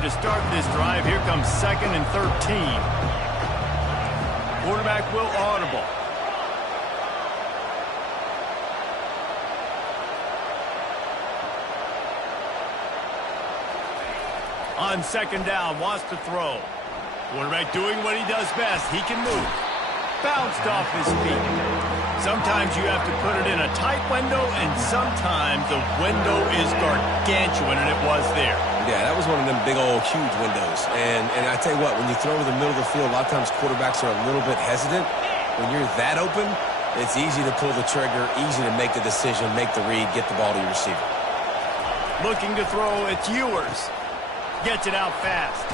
time to start this drive. Here comes 2nd and 13. Quarterback will audible. On 2nd down, wants to throw. Quarterback doing what he does best. He can move. Bounced off his feet. Sometimes you have to put it in a tight window, and sometimes the window is gargantuan, and it was there. Yeah, that was one of them big old huge windows. And I tell you what, when you throw over the middle of the field, a lot of times quarterbacks are a little bit hesitant. When you're that open, it's easy to pull the trigger, easy to make the decision, make the read, get the ball to your receiver. Looking to throw, it's Ewers. Gets it out fast.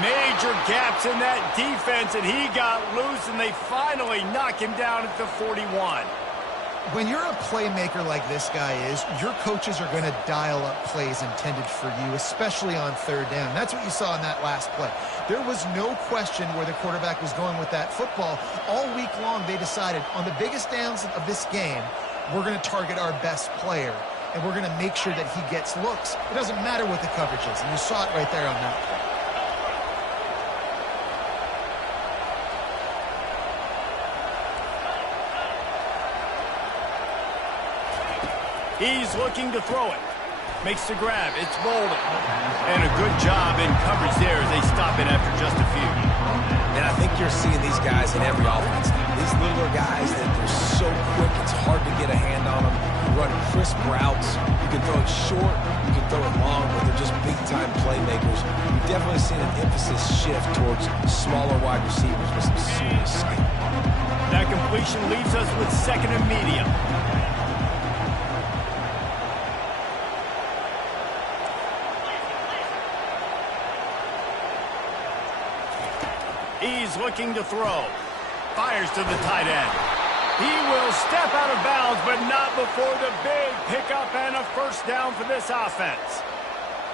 Major gaps in that defense, and he got loose, and they finally knock him down at the 41. When you're a playmaker like this guy is, your coaches are going to dial up plays intended for you, especially on 3rd down. That's what you saw in that last play. There was no question where the quarterback was going with that football. All week long, they decided on the biggest downs of this game, we're going to target our best player, and we're going to make sure that he gets looks. It doesn't matter what the coverage is, and you saw it right there on that play. He's looking to throw it. Makes the grab. It's Bolden. And a good job in coverage there as they stop it after just a few. And I think you're seeing these guys in every offense. These littler guys that they're so quick, it's hard to get a hand on them. You run crisp routes. You can throw it short, you can throw it long, but they're just big-time playmakers. You've definitely seen an emphasis shift towards smaller wide receivers with some serious skill. That completion leaves us with 2nd and medium. He's looking to throw. Fires to the tight end. He will step out of bounds, but not before the big pickup and a 1st down for this offense.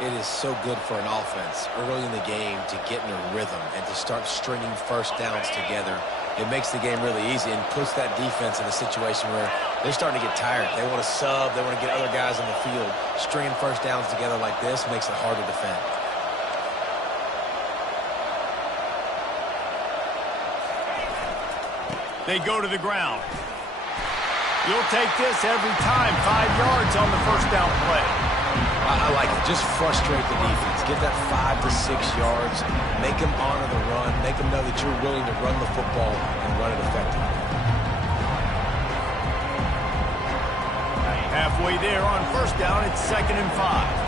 It is so good for an offense early in the game to get in a rhythm and to start stringing 1st downs together. It makes the game really easy and puts that defense in a situation where they're starting to get tired. They want to sub. They want to get other guys on the field. Stringing 1st downs together like this makes it hard to defend. They go to the ground. You'll take this every time. 5 yards on the 1st down play. I like it. Just frustrate the defense. Get that 5 to 6 yards. Make them honor the run. Make them know that you're willing to run the football and run it effectively. Halfway there on 1st down, it's 2nd and 5.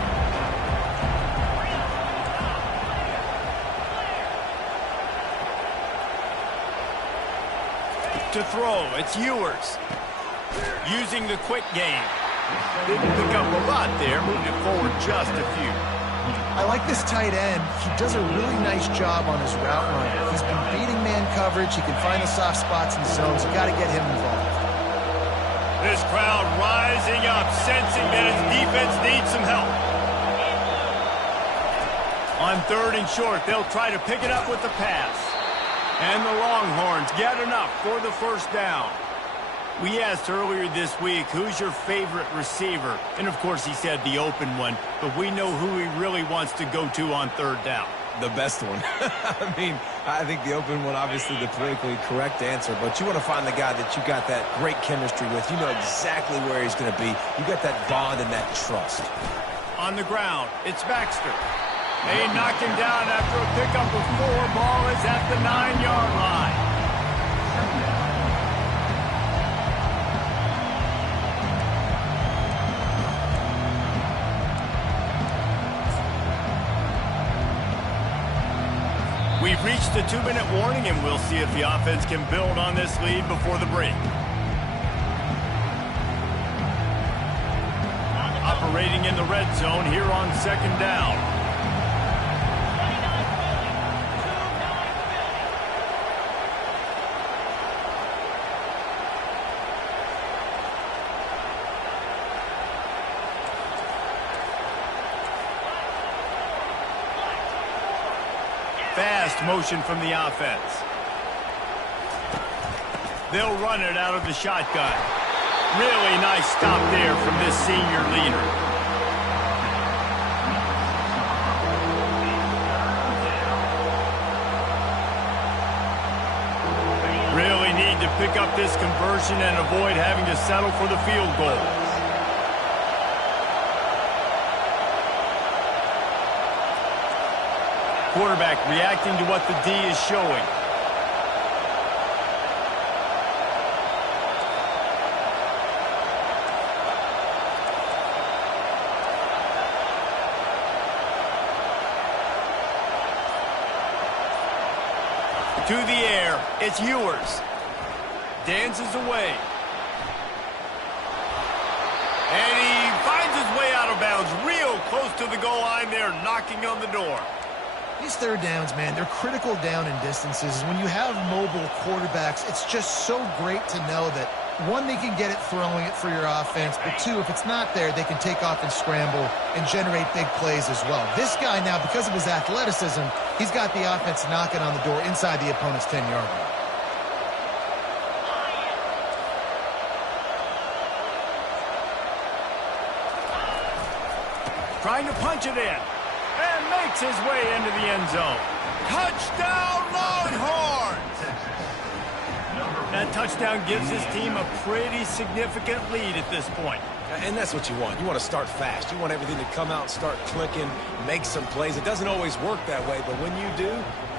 To throw, it's Ewers. Using the quick game. Didn't pick up a lot there, moved it forward just a few. I like this tight end. He does a really nice job on his route running. He's been beating man coverage. He can find the soft spots and zones. You got to get him involved. This crowd rising up, sensing that his defense needs some help. On 3rd and short, they'll try to pick it up with the pass. And the Longhorns get enough for the 1st down. We asked earlier this week, who's your favorite receiver? And, of course, he said the open one. But we know who he really wants to go to on 3rd down. The best one. I mean, I think the open one, obviously the politically correct answer. But you want to find the guy that you got that great chemistry with. You know exactly where he's going to be. You got that bond and that trust. On the ground, it's Baxter. They knock him down after a pickup of 4. Ball is at the 9-yard line. We've reached the 2-minute warning, and we'll see if the offense can build on this lead before the break. Operating in the red zone here on 2nd down. Fast motion from the offense. They'll run it out of the shotgun. Really nice stop there from this senior leader. pick up this conversion and avoid having to settle for the field goal. Quarterback reacting to what the D is showing. To the air, it's Ewers. Dances away. And he finds his way out of bounds, real close to the goal line there, knocking on the door. These third downs, man, they're critical down in distances. When you have mobile quarterbacks, it's just so great to know that, one, they can get it throwing it for your offense, but two, if it's not there, they can take off and scramble and generate big plays as well. This guy now, because of his athleticism, he's got the offense knocking on the door inside the opponent's 10-yard line. Trying to punch it in. And makes his way into the end zone. Touchdown, Longhorns! That touchdown gives his team a pretty significant lead at this point. And that's what you want. You want to start fast. You want everything to come out and start clicking, make some plays. It doesn't always work that way, but when you do,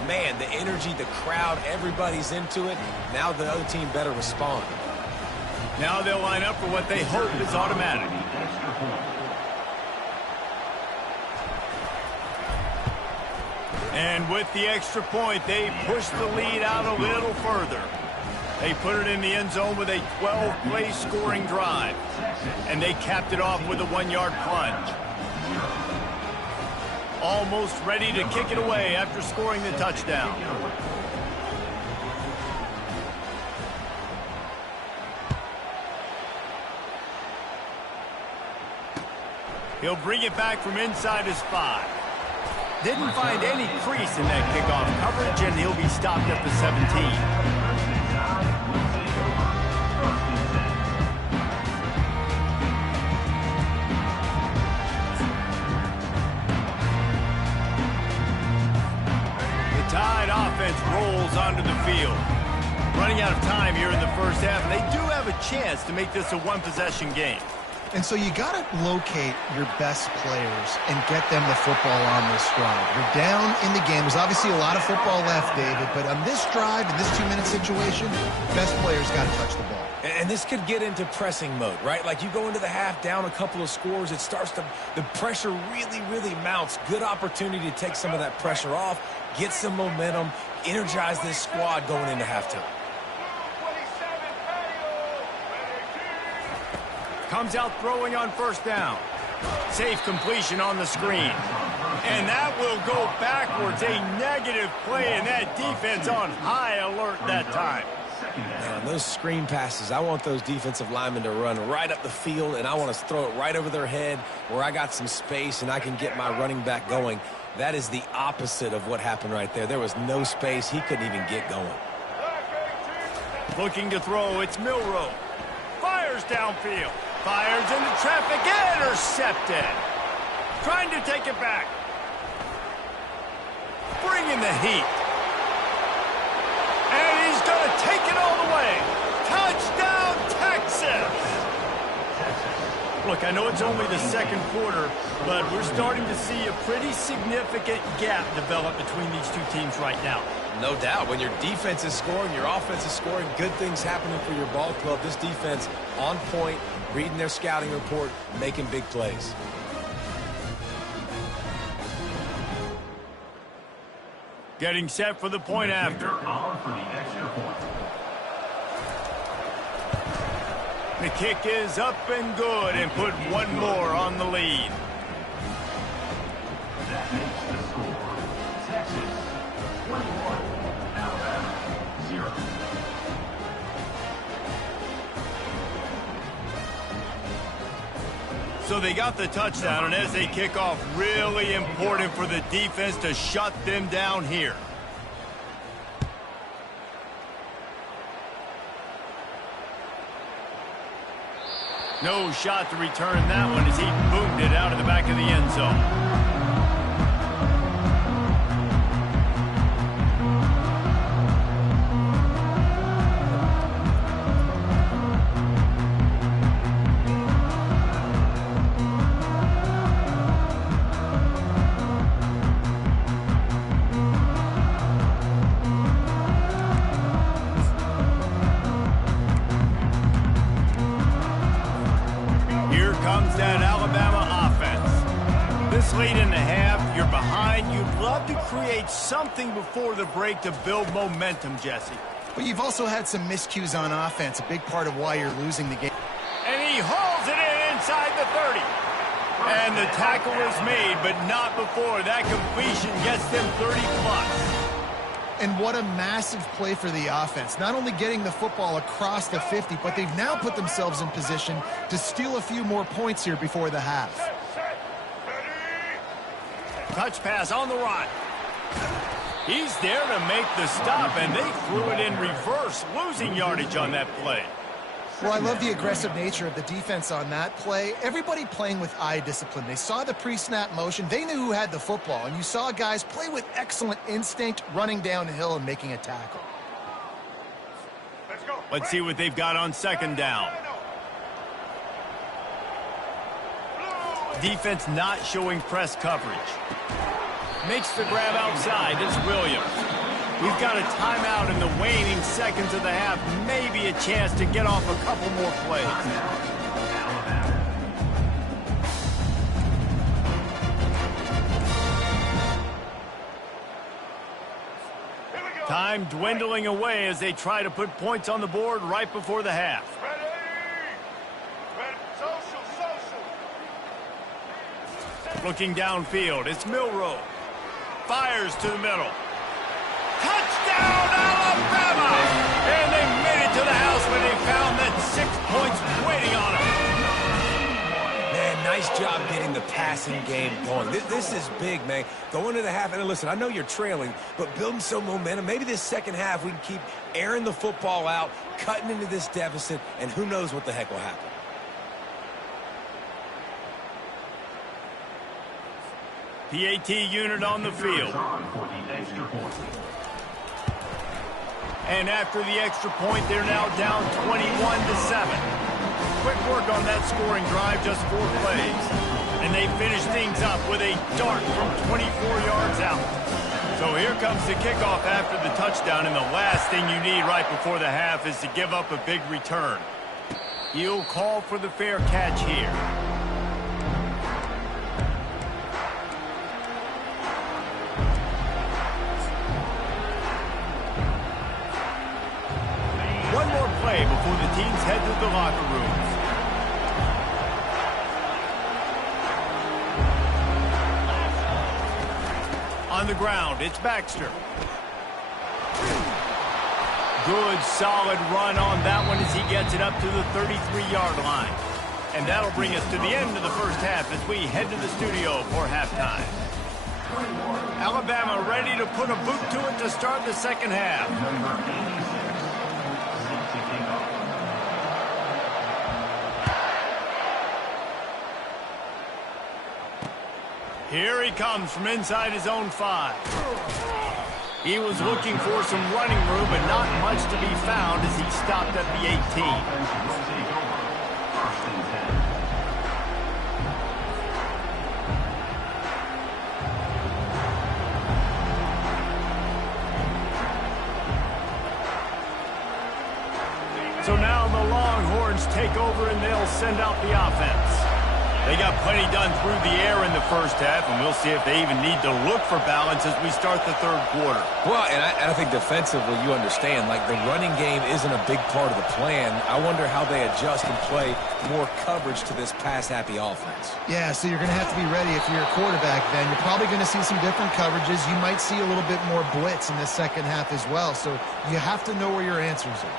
man, the energy, the crowd, everybody's into it. Now the other team better respond. Now they'll line up for what they hope is automatic. And with the extra point, they push the lead out a little further. They put it in the end zone with a 12-play scoring drive. And they capped it off with a 1-yard plunge. Almost ready to kick it away after scoring the touchdown. He'll bring it back from inside his 5. Didn't find any crease in that kickoff coverage, and he'll be stopped at the 17. The Tide offense rolls onto the field. Running out of time here in the first half, they do have a chance to make this a one-possession game. And so you got to locate your best players and get them the football on this drive. You're down in the game. There's obviously a lot of football left, David, but on this drive, in this 2-minute situation, best players got to touch the ball. And this could get into pressing mode, right? Like you go into the half down a couple of scores, it starts to, the pressure really, really mounts. Good opportunity to take some of that pressure off, get some momentum, energize this squad going into halftime. Comes out throwing on first down. Safe completion on the screen. And that will go backwards. A negative play, and that defense on high alert that time. Man, those screen passes, I want those defensive linemen to run right up the field, and I want to throw it right over their head where I got some space and I can get my running back going. That is the opposite of what happened right there. There was no space. He couldn't even get going. Looking to throw, it's Milroe. Fires downfield. Fires into traffic, intercepted. Trying to take it back. Bringing the heat. And he's going to take it all the way. Touchdown, Texas! Look, I know it's only the second quarter, but we're starting to see a pretty significant gap develop between these two teams right now. No doubt. When your defense is scoring, your offense is scoring, good things happening for your ball club. This defense on point, reading their scouting report, making big plays. Getting set for the point after. The kick is up and good and put one more on the lead. That makes the score. Texas 21, Alabama 0. So they got the touchdown, and as they kick off, really important for the defense to shut them down here. No shot to return that one as he boomed it out of the back of the end zone. good Alabama offense. This late in the half, you're behind. You'd love to create something before the break to build momentum, Jesse. But you've also had some miscues on offense, a big part of why you're losing the game. And he hauls it in inside the 30. And the tackle is made, but not before that completion gets them 30+. And what a massive play for the offense. Not only getting the football across the 50, but they've now put themselves in position to steal a few more points here before the half. Touch pass on the run. He's there to make the stop, and they threw it in reverse, losing yardage on that play. Well, I love the aggressive nature of the defense on that play. Everybody playing with eye discipline. They saw the pre-snap motion. They knew who had the football, and you saw guys play with excellent instinct, running downhill and making a tackle. Let's see what they've got on second down. Defense not showing press coverage. Makes the grab outside. It's Williams. We've got a timeout in the waning seconds of the half. Maybe a chance to get off a couple more plays. Time dwindling away as they try to put points on the board right before the half. Looking downfield, it's Milroe. Fires to the middle. Touchdown, Alabama! And they made it to the house when they found that 6 points waiting on them. Man, nice job getting the passing game going. This is big, man. Going to the half, and listen, I know you're trailing, but building some momentum. Maybe this second half we can keep airing the football out, cutting into this deficit, and who knows what the heck will happen. PAT unit on the field. And after the extra point, they're now down 21-7. Quick work on that scoring drive, just 4 plays. And they finish things up with a dart from 24 yards out. So here comes the kickoff after the touchdown, and the last thing you need right before the half is to give up a big return. He'll call for the fair catch here. One more play before the teams head to the locker rooms. On the ground, it's Baxter. Good, solid run on that one as he gets it up to the 33-yard line. And that'll bring us to the end of the first half as we head to the studio for halftime. Alabama ready to put a boot to it to start the second half. Here he comes from inside his own 5. He was looking for some running room, but not much to be found as he stopped at the 18. So now the Longhorns take over and they'll send out the offense. They got plenty done through the air in the first half, and we'll see if they even need to look for balance as we start the third quarter. Well, and I think defensively, you understand, like the running game isn't a big part of the plan. I wonder how they adjust and play more coverage to this pass-happy offense. Yeah, so you're going to have to be ready if you're a quarterback then. You're probably going to see some different coverages. You might see a little bit more blitz in the second half as well, so you have to know where your answers are.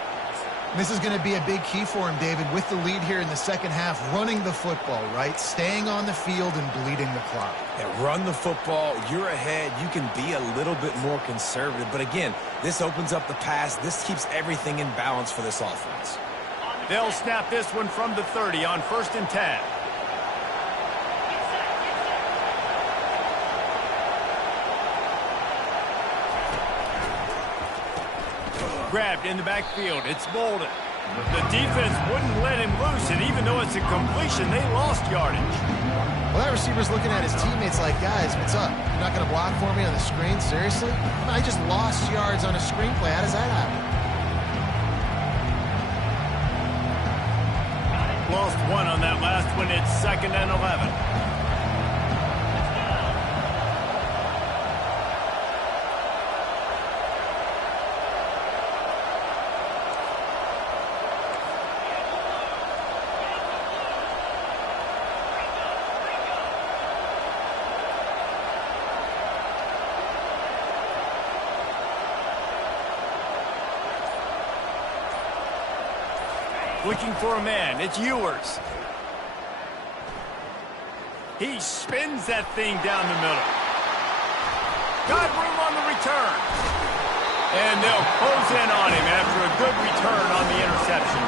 This is going to be a big key for him, David, with the lead here in the second half, running the football, right? Staying on the field and bleeding the clock. Yeah, run the football. You're ahead. You can be a little bit more conservative. But again, this opens up the pass. This keeps everything in balance for this offense. They'll snap this one from the 30 on 1st and 10. Grabbed in the backfield. It's Bolden. The defense wouldn't let him loose, and even though it's a completion, they lost yardage. Well, that receiver's looking at his teammates like, guys, what's up? You're not going to block for me on the screen? Seriously? I just lost yards on a screenplay. How does that happen? Lost 1 on that last one. It's 2nd and 11. Looking for a man. It's Ewers. He spins that thing down the middle. Got room on the return. And they'll close in on him after a good return on the interception.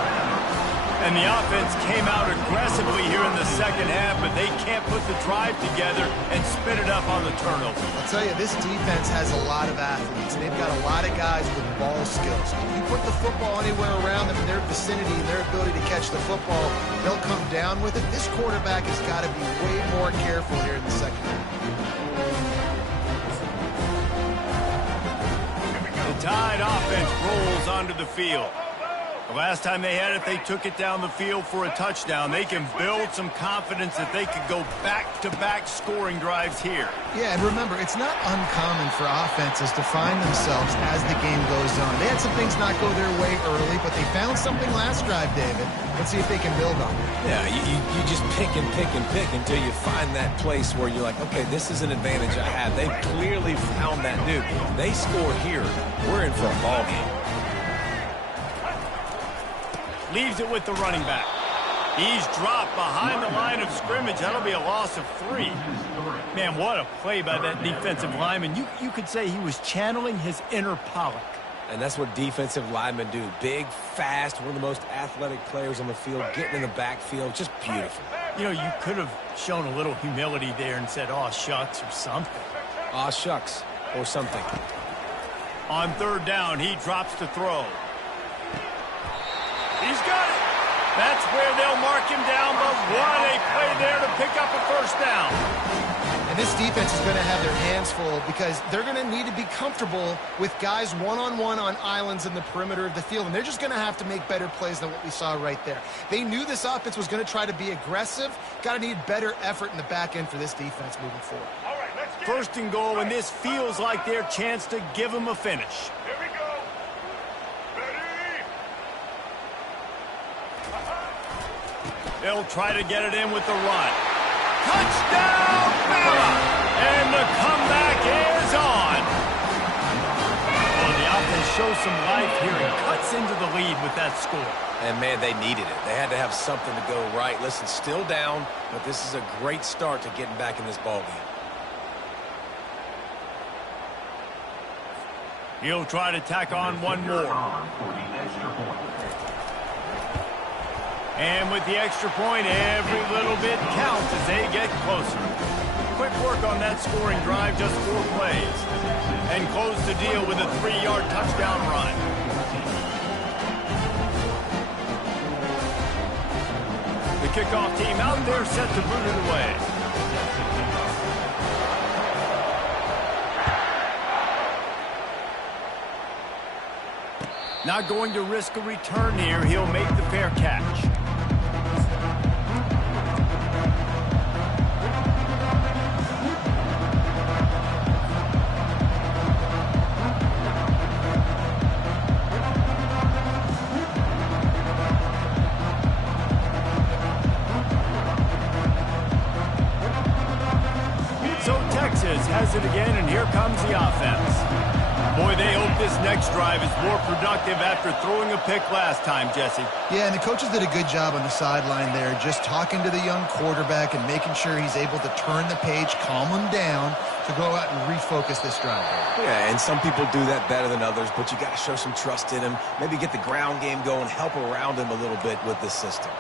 And the offense came out aggressively here in the second half, but they can't put the drive together and spin it up on the turnover. I'll tell you, this defense has a lot of athletes. They've got a lot of guys with ball skills. If you put the football anywhere around them in their vicinity and their ability to catch the football, they'll come down with it. This quarterback has got to be way more careful here in the second half. The Tide offense rolls onto the field. The last time they had it, they took it down the field for a touchdown. They can build some confidence that they could go back-to-back scoring drives here. Yeah, and remember, it's not uncommon for offenses to find themselves as the game goes on. They had some things not go their way early, but they found something last drive, David. Let's see if they can build on it. Yeah, you just pick and pick and pick until you find that place where you're like, okay, this is an advantage I have. They clearly found that dude. They score here, we're in for a ball game. Leaves it with the running back. He's dropped behind the line of scrimmage. That'll be a loss of 3. Man, what a play by that defensive lineman. You could say he was channeling his inner Pollock. And that's what defensive linemen do. Big, fast, one of the most athletic players on the field, getting in the backfield, just beautiful. You know, you could have shown a little humility there and said, "Aw, shucks," or something. Aw, shucks, or something. On 3rd down, he drops to throw. He's got it. That's where they'll mark him down, but what a play there to pick up a 1st down. And this defense is going to have their hands full because they're going to need to be comfortable with guys one-on-one on islands in the perimeter of the field, and they're just going to have to make better plays than what we saw right there. They knew this offense was going to try to be aggressive. Got to need better effort in the back end for this defense moving forward. 1st and goal, and this feels like their chance to give them a finish. Here we go. Ready? They'll try to get it in with the run. Touchdown, Bama! And the comeback is on. Well, the offense shows some life here and cuts into the lead with that score. And, man, they needed it. They had to have something to go right. Listen, still down, but this is a great start to getting back in this ballgame. He'll try to tack on one more. And with the extra point, every little bit counts as they get closer. Quick work on that scoring drive, just 4 plays. And close the deal with a 3-yard touchdown run. The kickoff team out there set to boot it away. Not going to risk a return here. He'll make the fair catch. So Texas has it again, and here comes the offense. Boy, they hope this next drive is more productive after throwing a pick last time, Jesse. Yeah, and the coaches did a good job on the sideline there, just talking to the young quarterback and making sure he's able to turn the page, calm him down to go out and refocus this drive. Yeah, and some people do that better than others, but you got to show some trust in him. Maybe get the ground game going, help around him a little bit with this system.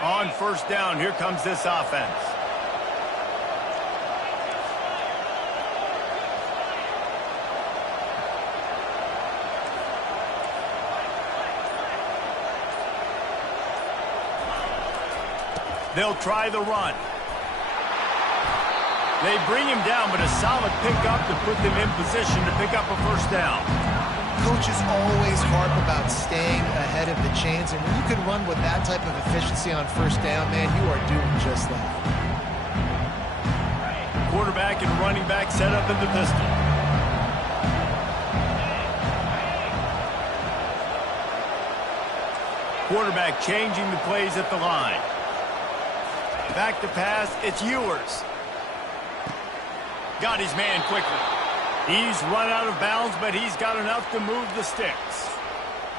On 1st down, here comes this offense. They'll try the run. They bring him down, but a solid pickup to put them in position to pick up a first down. Coaches always harp about staying ahead of the chains, and when you can run with that type of efficiency on first down, man, you are doing just that. Quarterback and running back set up in the pistol. Quarterback changing the plays at the line. Back to pass, it's Ewers. Got his man quickly. He's run out of bounds, but he's got enough to move the sticks.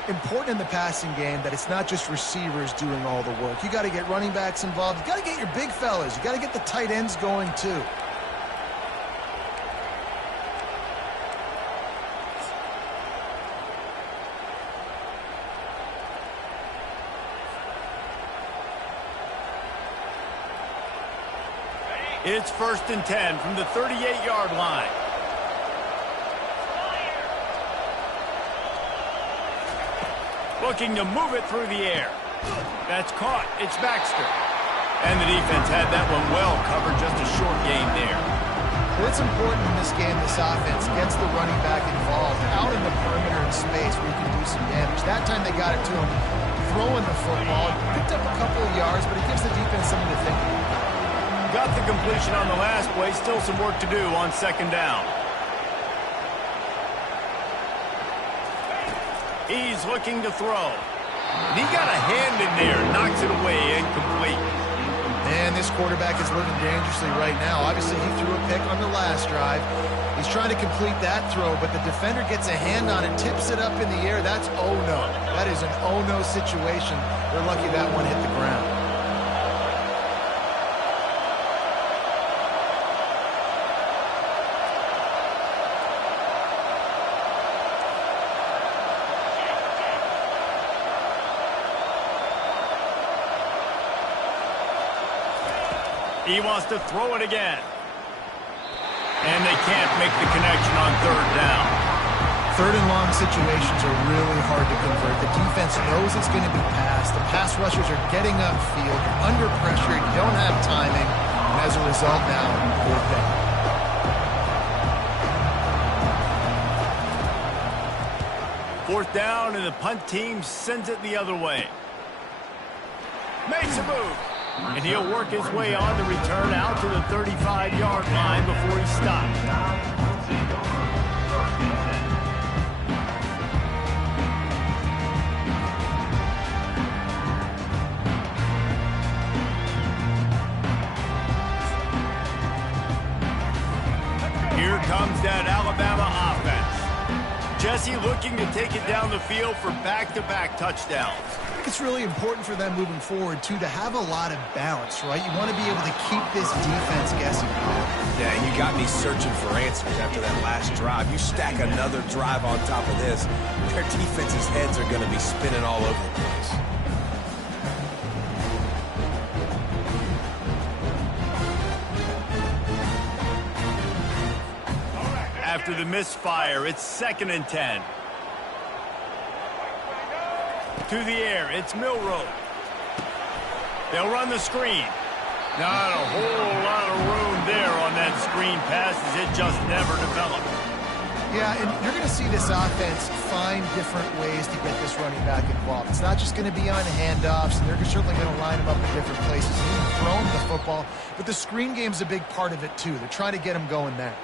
Important in the passing game that it's not just receivers doing all the work. You got to get running backs involved. You got to get your big fellas. You got to get the tight ends going too. It's 1st and 10 from the 38-yard line. Looking to move it through the air. That's caught. It's Baxter. And the defense had that one well covered. Just a short gain there. Well, it's important in this game this offense gets the running back involved out in the perimeter in space where you can do some damage. That time they got it to him throwing the football. Picked up a couple of yards, but it gives the defense something to think about. Got the completion on the last play. Still some work to do on 2nd down. He's looking to throw. And he got a hand in there. Knocks it away. Incomplete. Man, this quarterback is living dangerously right now. Obviously, he threw a pick on the last drive. He's trying to complete that throw, but the defender gets a hand on it, tips it up in the air. That's oh-no. That is an oh-no situation. They're lucky that one hit the ground. He wants to throw it again. And they can't make the connection on 3rd down. 3rd and long situations are really hard to convert. The defense knows it's going to be passed. The pass rushers are getting upfield. You're under pressure. You don't have timing. And as a result now, 4th down. Fourth down, and the punt team sends it the other way. Makes a move. And he'll work his way on the return out to the 35-yard line before he stops. Here comes that Alabama offense. Jesse looking to take it down the field for back-to-back touchdowns. I think it's really important for them moving forward, too, to have a lot of balance, right? You want to be able to keep this defense guessing. Yeah, and you got me searching for answers after that last drive. You stack another drive on top of this, their defense's heads are going to be spinning all over the place. After the misfire, it's 2nd and 10. To the air, it's Milroe. They'll run the screen. Not a whole lot of room there on that screen pass as it just never developed. Yeah, and you're going to see this offense find different ways to get this running back involved. It's not just going to be on handoffs, and they're certainly going to line them up in different places and even throw them the football. But the screen game's a big part of it, too. They're trying to get them going there.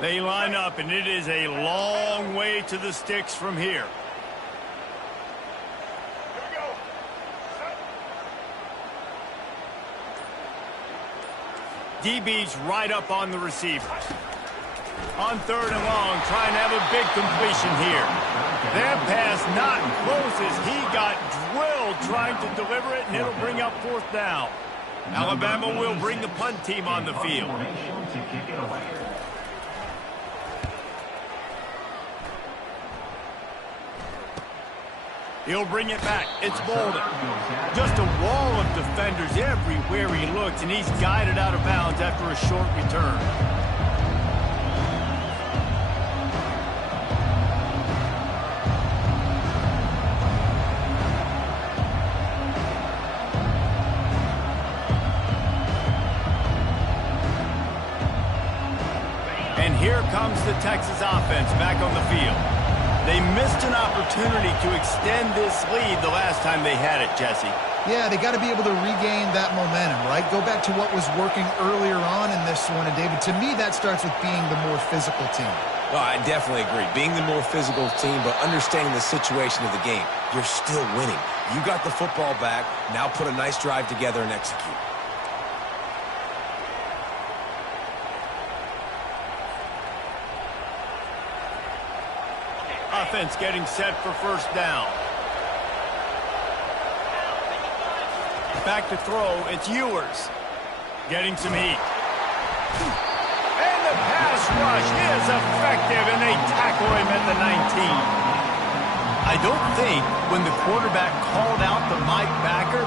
They line up, and it is a long way to the sticks from here. DB's right up on the receivers. On 3rd and long, trying to have a big completion here. That pass not close as he got drilled trying to deliver it, and it'll bring up 4th down. Alabama will bring the punt team on the field. He'll bring it back. It's Bolden. Just a wall of defenders everywhere he looks, and he's guided out of bounds after a short return. comes the Texas offense back on the field. They missed an opportunity to extend this lead the last time they had it, Jesse. Yeah, they got to be able to regain that momentum, right? Go back to what was working earlier on in this one. And, David, to me, that starts with being the more physical team. Well, I definitely agree. Being the more physical team, but understanding the situation of the game. You're still winning. You got the football back. Now put a nice drive together and execute. Offense getting set for first down. Back to throw, it's Ewers. Getting some heat. And the pass rush is effective, and they tackle him at the 19. I don't think when the quarterback called out the Mike backer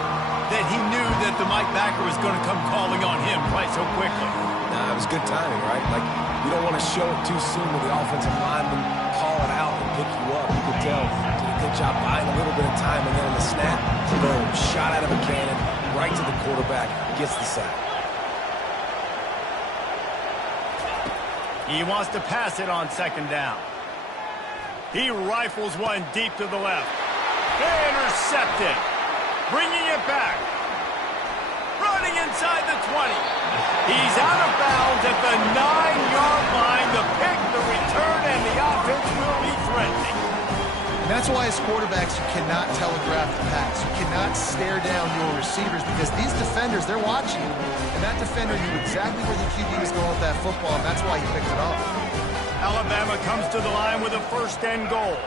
that he knew that the Mike backer was going to come calling on him quite so quickly. Nah, it was good timing, right? Like, you don't want to show it too soon with the offensive lineman call it out and pick you up. You could tell, did a good job buying a little bit of time, and then on the snap, boom, shot out of a cannon, right to the quarterback, gets the sack. He wants to pass it on second down. He rifles one deep to the left. Intercepted. Bringing it back. Running inside the 20. He's out of bounds at the 9-yard line. The pick, the return, and the offense will be threatening. And that's why as quarterbacks, you cannot telegraph the pass. You cannot stare down your receivers because these defenders, they're watching you. And that defender knew exactly where the QB was going with that football, and that's why he picked it off. Alabama comes to the line with a first and goal.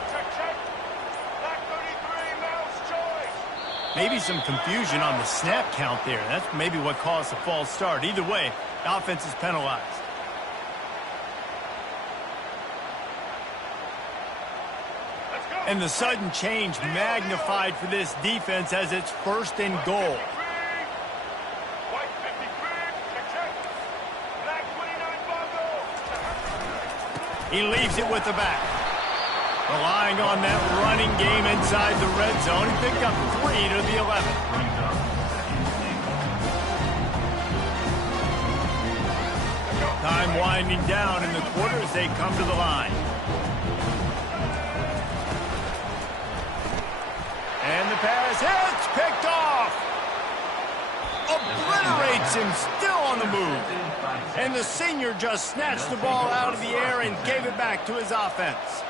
Maybe some confusion on the snap count there. That's maybe what caused the false start. Either way, offense is penalized. And the sudden change magnified for this defense as it's first and goal. He leaves it with the back. Relying on that running game inside the red zone. He picked up 3 to the 11. Time winding down in the quarter as they come to the line. And the pass hits, picked off. Obliterates him, still on the move. And the senior just snatched the ball out of the air and gave it back to his offense.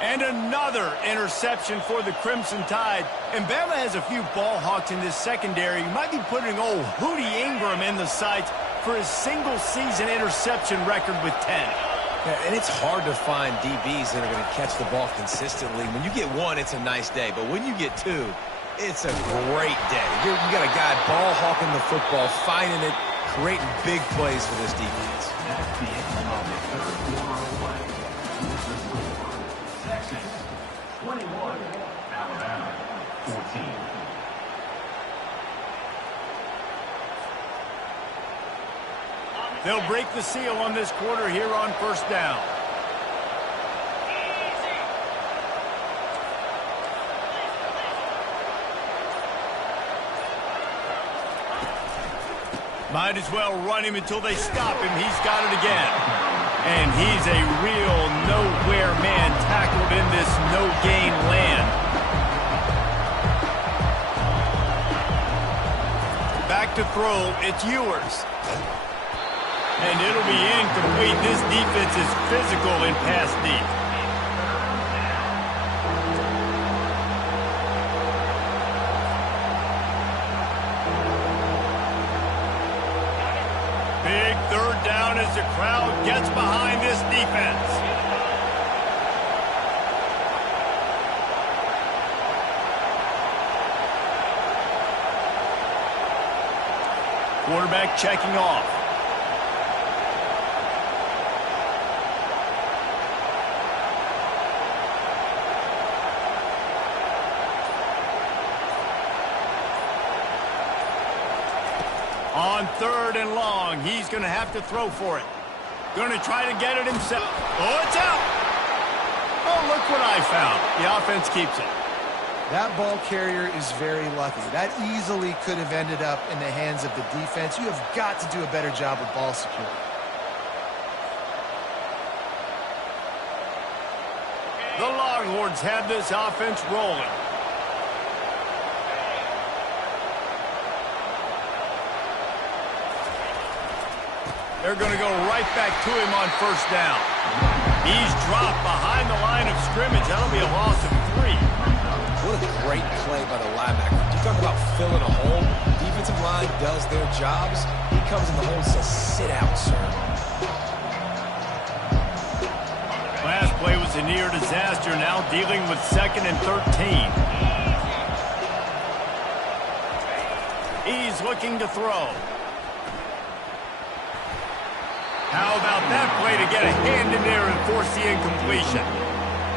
And another interception for the Crimson Tide. And Bama has a few ball hawks in this secondary. You might be putting old Hootie Ingram in the sights for his single-season interception record with 10. Yeah, and it's hard to find DBs that are going to catch the ball consistently. When you get one, it's a nice day. But when you get two, it's a great day. You got a guy ball hawking the football, finding it, creating big plays for this defense. They'll break the seal on this quarter here on first down. Might as well run him until they stop him. He's got it again. And he's a real nowhere man tackled in this no-gain land. Back to throw, it's Ewers. And it'll be incomplete. This defense is physical in pass deep. Big third down as the crowd gets behind this defense. Quarterback checking off. On third and long, he's going to have to throw for it. Going to try to get it himself. Oh, it's out. Oh, look what I found. The offense keeps it. That ball carrier is very lucky. That easily could have ended up in the hands of the defense. You have got to do a better job with ball security. Longhorns have this offense rolling. They're going to go right back to him on first down. He's dropped behind the line of scrimmage. That'll be a loss of 3. What a great play by the linebacker. You talk about filling a hole. Defensive line does their jobs. He comes in the hole and says, sit out, sir. Last play was a near disaster. Now dealing with 2nd and 13. He's looking to throw. How about that play to get a hand in there and force the incompletion?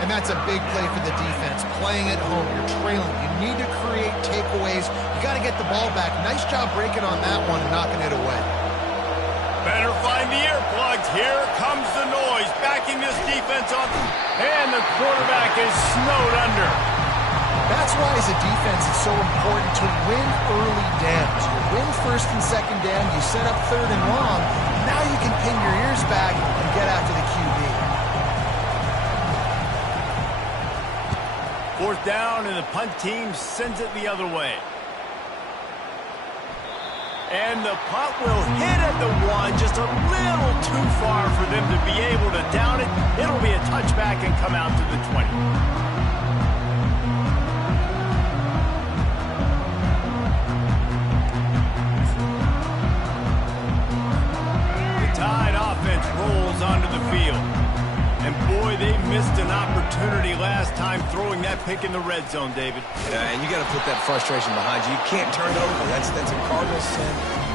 And that's a big play for the defense. Playing at home, you're trailing. You need to create takeaways. You got to get the ball back. Nice job breaking on that one and knocking it away. Better find the earplugs. Here comes the noise. Backing this defense up. And the quarterback is snowed under. That's why, as a defense, it's so important to win early downs. You win 1st and 2nd down. You set up 3rd and long. Now you can pin your ears back and get after the QB. 4th down, and the punt team sends it the other way. And the punt will hit at the 1, just a little too far for them to be able to down it. It'll be a touchback and come out to the 20. Rolls onto the field. And boy, they missed an opportunity last time throwing that pick in the red zone, David. Yeah, and you got to put that frustration behind you. You can't turn it over. That's a Cardinal sin.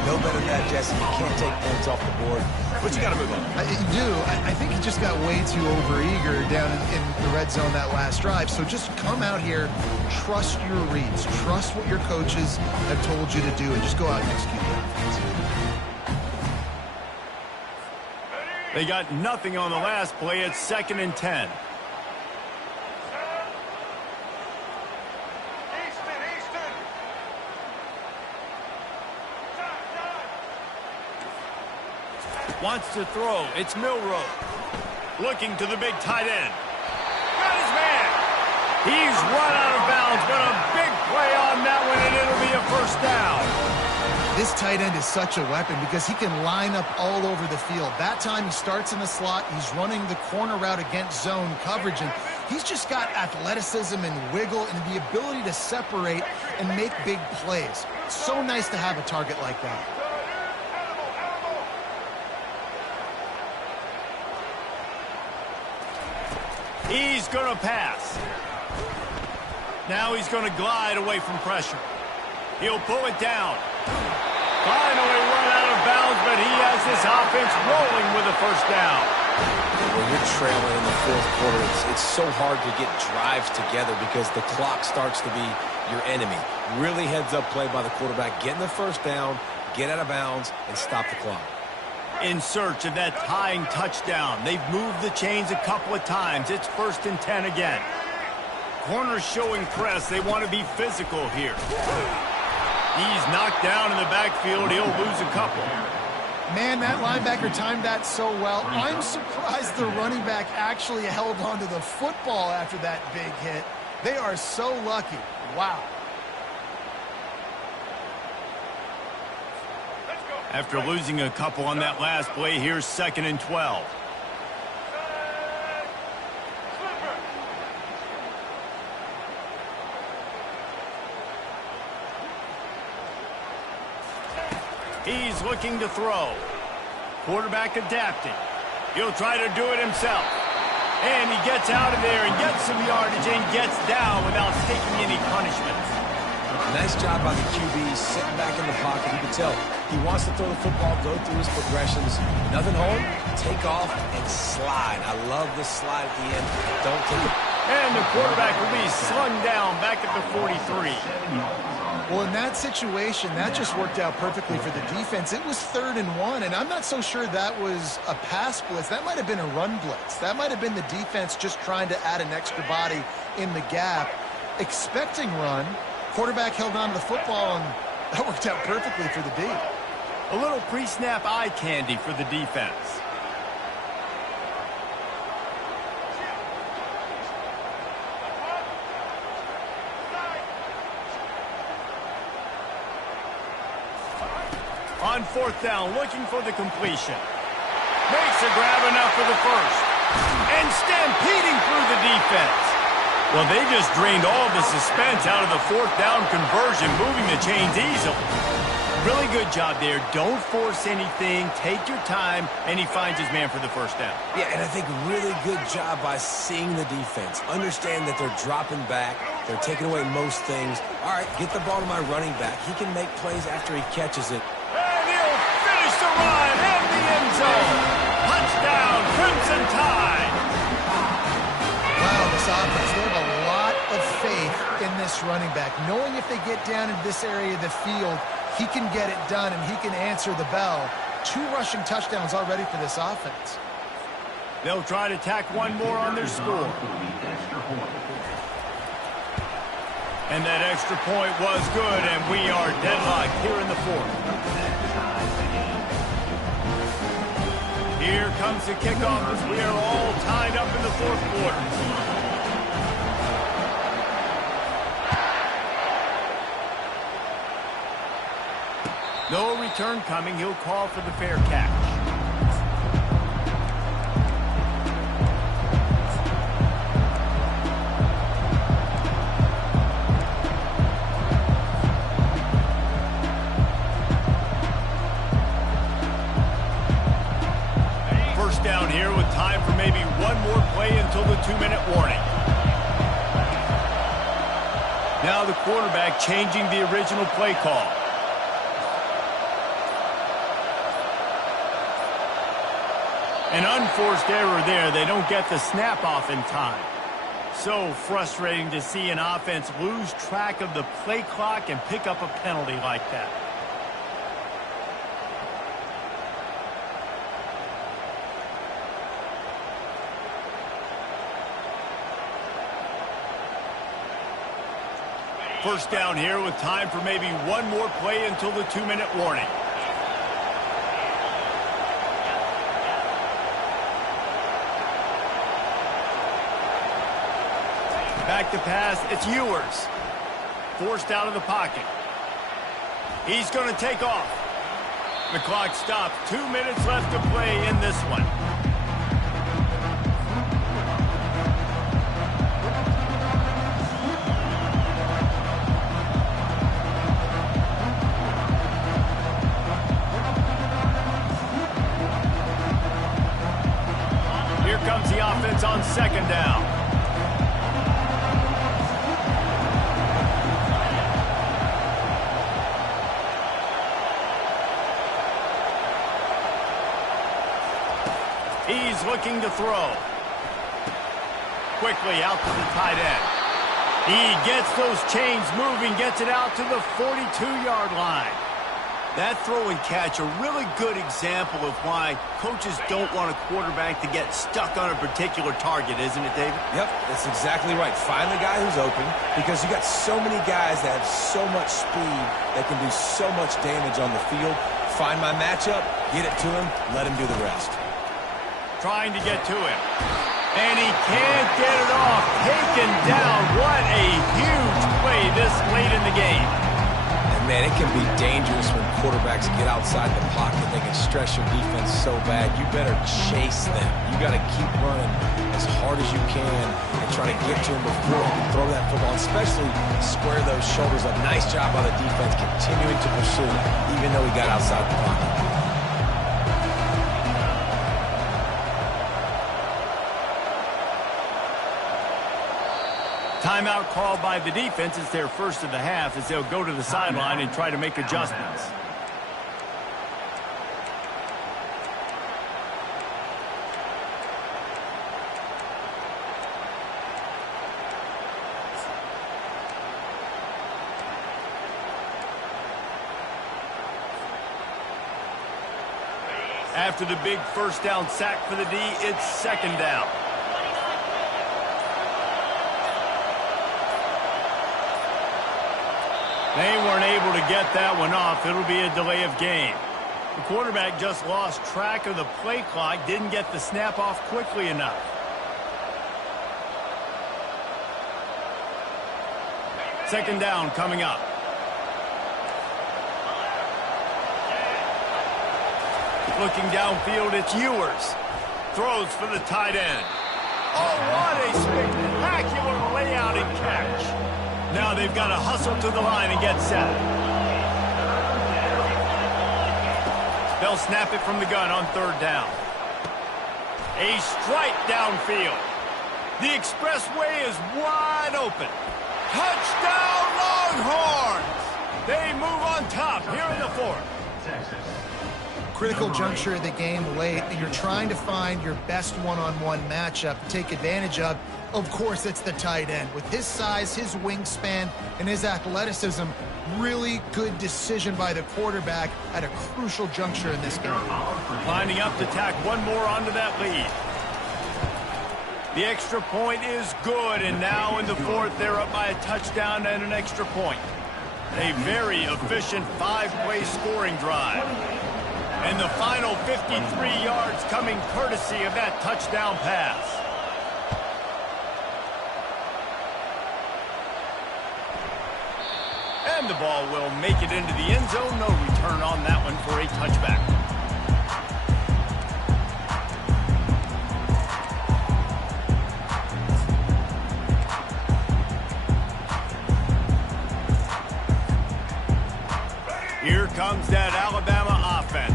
No better than that, Jesse. You can't take points off the board. But you got to move on. You do. I think he just got way too overeager down in the red zone that last drive. So just come out here, trust your reads, trust what your coaches have told you to do, and just go out and execute the offense. They got nothing on the last play. It's 2nd and 10. Wants to throw. It's Milroe. Looking to the big tight end. Got his man. He's run out of bounds, but a big play on that one, and it'll be a 1st down. This tight end is such a weapon because he can line up all over the field. That time he starts in the slot. He's running the corner route against zone coverage, and he's just got athleticism and wiggle and the ability to separate and make big plays. It's so nice to have a target like that. He's going to pass. Now he's going to glide away from pressure. He'll pull it down. Finally run out of bounds, but he has this offense rolling with a 1st down. When you're trailing in the 4th quarter, it's so hard to get drives together because the clock starts to be your enemy. Really heads-up play by the quarterback. Getting the 1st down, get out of bounds, and stop the clock. In search of that tying touchdown. They've moved the chains a couple of times. It's 1st and 10 again. Corners showing press. They want to be physical here. He's knocked down in the backfield. He'll lose a couple. Man, that linebacker timed that so well. I'm surprised the running back actually held onto the football after that big hit. They are so lucky. Wow. After losing a couple on that last play, here's 2nd and 12. He's looking to throw. Quarterback adapting. He'll try to do it himself. And he gets out of there and gets some yardage and gets down without taking any punishments. Nice job by the QB, sitting back in the pocket. You can tell he wants to throw the football, go through his progressions. Nothing home, take off, and slide. I love the slide at the end. Don't take it. And the quarterback will be slung down back at the 43. Well, in that situation, that just worked out perfectly for the defense. It was 3rd and 1, and I'm not so sure that was a pass blitz. That might have been a run blitz. That might have been the defense just trying to add an extra body in the gap, expecting run. Quarterback held on to the football, and that worked out perfectly for the D. A little pre-snap eye candy for the defense. On fourth down, looking for the completion. Makes a grab enough for the first. And stampeding through the defense. Well, they just drained all the suspense out of the fourth down conversion, moving the chains easily. Really good job there. Don't force anything. Take your time, and he finds his man for the first down. Yeah, and I think really good job by seeing the defense. Understand that they're dropping back. They're taking away most things. All right, get the ball to my running back. He can make plays after he catches it. And he'll finish the run in the end zone. Touchdown, Crimson Tide. Wow, this offense, they have a lot of faith in this running back. Knowing if they get down in this area of the field, he can get it done and he can answer the bell. 2 rushing touchdowns already for this offense. They'll try to tack one more on their score. And that extra point was good, and we are deadlocked here in the fourth. Here comes the kickoff as we are all tied up in the fourth quarter. No return coming. He'll call for the fair catch. First down here with time for maybe one more play until the 2-minute warning. Now the quarterback changing the original play call. An unforced error there. They don't get the snap off in time. So frustrating to see an offense lose track of the play clock and pick up a penalty like that. First down here with time for maybe one more play until the 2-minute warning. Back to pass, it's Ewers. Forced out of the pocket. He's going to take off. The clock stopped. 2 minutes left to play in this one. Here comes the offense on second down. He's looking to throw. Quickly out to the tight end. He gets those chains moving, gets it out to the 42-yard line. That throw and catch, a really good example of why coaches don't want a quarterback to get stuck on a particular target, isn't it, David? Yep, that's exactly right. Find the guy who's open, because you got so many guys that have so much speed that can do so much damage on the field. Find my matchup, get it to him, let him do the rest. Trying to get to him. And he can't get it off. Taken down. What a huge play this late in the game. And, man, it can be dangerous when quarterbacks get outside the pocket. They can stress your defense so bad. You better chase them. You got to keep running as hard as you can and try to get to him before you can throw that football, especially square those shoulders up. Nice job by the defense continuing to pursue, even though he got outside the pocket. Timeout called by the defense. It's their first of the half as they'll go to the sideline and try to make adjustments. After the big first down sack for the D, it's second down. They weren't able to get that one off. It'll be a delay of game. The quarterback just lost track of the play clock, didn't get the snap off quickly enough. Second down coming up. Looking downfield, it's Ewers. Throws for the tight end. Oh, what a spectacular layout and catch. Now they've got to hustle to the line and get set. They'll snap it from the gun on third down. A strike downfield. The expressway is wide open. Touchdown, Longhorns! They move on top here in the fourth. Critical juncture of the game late, and you're trying to find your best one-on-one matchup to take advantage of. Of course, it's the tight end. With his size, his wingspan, and his athleticism, really good decision by the quarterback at a crucial juncture in this game. Lining up to tack one more onto that lead. The extra point is good, and now in the fourth, they're up by a touchdown and an extra point. A very efficient five-play scoring drive. And the final 53 yards coming courtesy of that touchdown pass. And the ball will make it into the end zone. No return on that one for a touchback. Here comes that Alabama offense.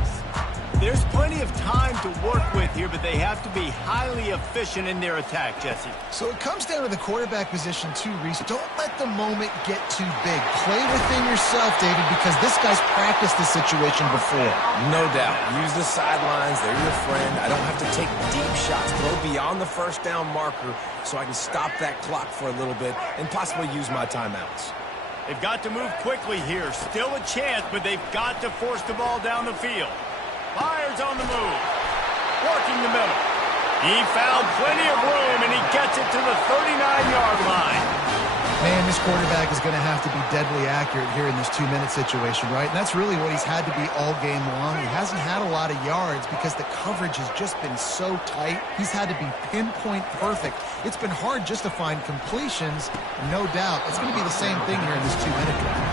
There's plenty of time to work with here, but they have to be highly efficient in their attack, Jesse. So it comes down to the quarterback position too, Reese. Don't let the moment get too big. Play within yourself, David, because this guy's practiced this situation before. No doubt. Use the sidelines. They're your friend. I don't have to take deep shots. Throw beyond the first down marker so I can stop that clock for a little bit and possibly use my timeouts. They've got to move quickly here. Still a chance, but they've got to force the ball down the field. Myers on the move. Working the middle. He found plenty of room, and he gets it to the 39-yard line. Man, this quarterback is going to have to be deadly accurate here in this two-minute situation, right? And that's really what he's had to be all game long. He hasn't had a lot of yards because the coverage has just been so tight. He's had to be pinpoint perfect. It's been hard just to find completions, no doubt. It's going to be the same thing here in this two-minute drive.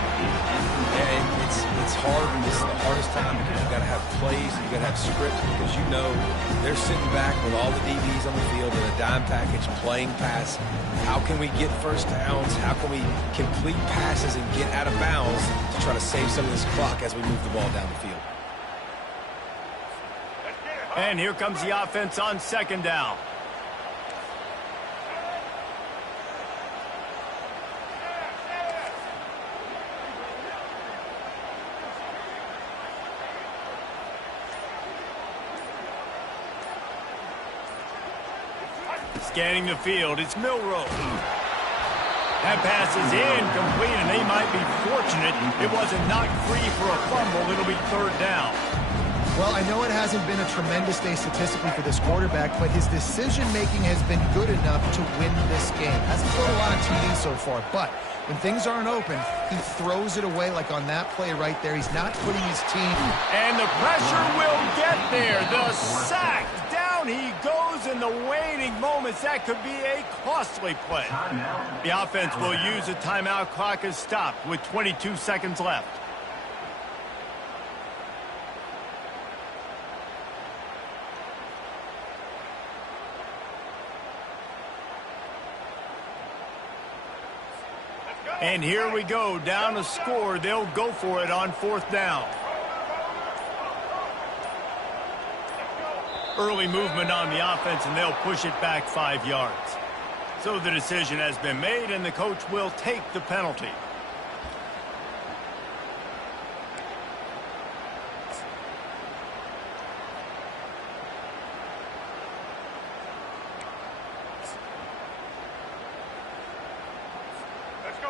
Yeah, it's hard, and this is the hardest time because you've got to have plays, you've got to have scripts because you know they're sitting back with all the DBs on the field in a dime package playing pass. How can we get first downs? How can we complete passes and get out of bounds to try to save some of this clock as we move the ball down the field? And here comes the offense on second down. Scanning the field, it's Milroe. That pass is incomplete, and they might be fortunate it wasn't knocked free for a fumble. It'll be third down. Well, I know it hasn't been a tremendous day statistically for this quarterback, but his decision-making has been good enough to win this game. Hasn't thrown a lot of TDs so far, but when things aren't open, he throws it away like on that play right there. He's not putting his team. And the pressure will get there. The sack. Down he goes in the waiting moments. That could be a costly play. The offense will use a timeout. Clock is stopped with 22 seconds left. And here we go, down a score. They'll go for it on fourth down. Early movement on the offense, and they'll push it back 5 yards. So the decision has been made, and the coach will take the penalty.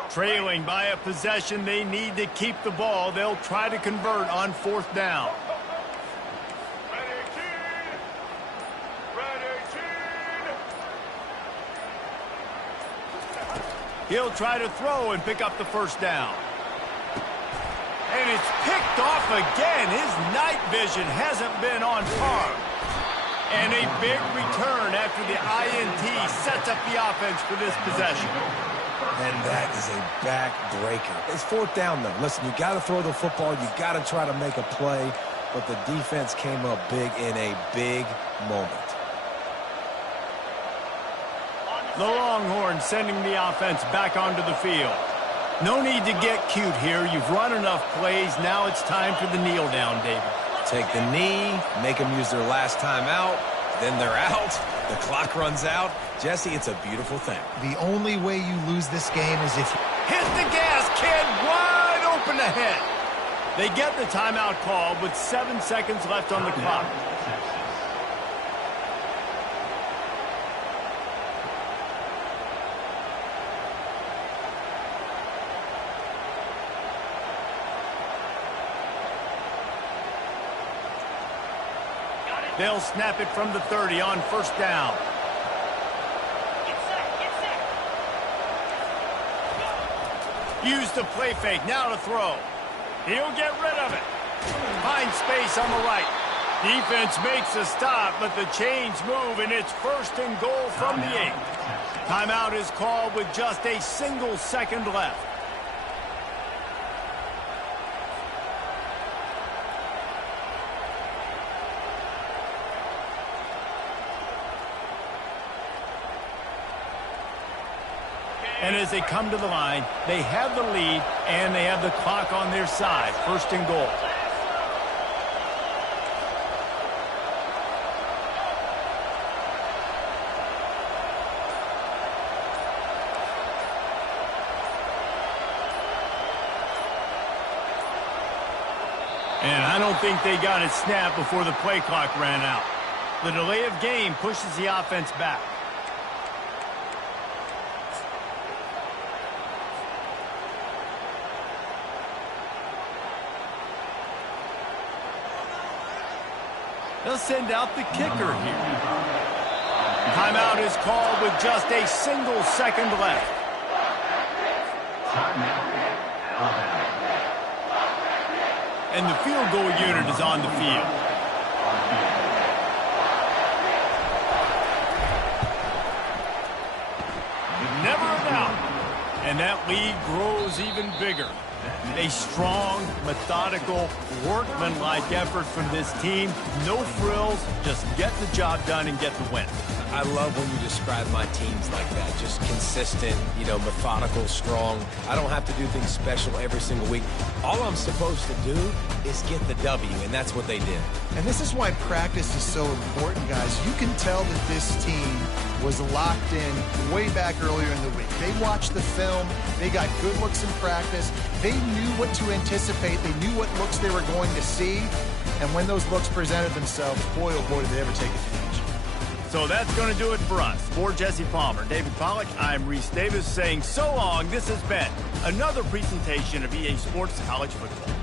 Trailing by a possession, they need to keep the ball. They'll try to convert on fourth down. He'll try to throw and pick up the first down. And it's picked off again. His night vision hasn't been on par. And a big return after the INT sets up the offense for this possession. And that is a back breaker. It's fourth down, though. Listen, you got to throw the football. You got to try to make a play. but the defense came up big in a big moment. The Longhorns sending the offense back onto the field. No need to get cute here. You've run enough plays. Now it's time for the kneel down, David. Take the knee, make them use their last time out, then they're out. The clock runs out. Jesse, it's a beautiful thing. The only way you lose this game is if you hit the gas, kid, wide open ahead. They get the timeout call with 7 seconds left on the clock. They'll snap it from the 30 on first down. Use the play fake, now to throw. He'll get rid of it. Finds space on the right. Defense makes a stop, but the chains move, and it's first and goal from the 8. Timeout is called with just a single second left. And as they come to the line, they have the lead, and they have the clock on their side. First and goal. And I don't think they got it snapped before the play clock ran out. The delay of game pushes the offense back. They'll send out the kicker here. Timeout is called with just a single second left. And the field goal unit is on the field. Never a doubt. And that lead grows even bigger. A strong, methodical, workmanlike effort from this team. No frills, just get the job done and get the win. I love when you describe my teams like that. Just consistent, methodical, strong. I don't have to do things special every single week. All I'm supposed to do is get the W, and that's what they did. And this is why practice is so important, guys. You can tell that this team was locked in way back earlier in the week. They watched the film. They got good looks in practice. They knew what to anticipate. They knew what looks they were going to see. And when those looks presented themselves, boy, oh boy, did they ever take advantage. So that's going to do it for us. For Jesse Palmer, David Pollack, I'm Reese Davis saying so long. This has been another presentation of EA Sports College Football.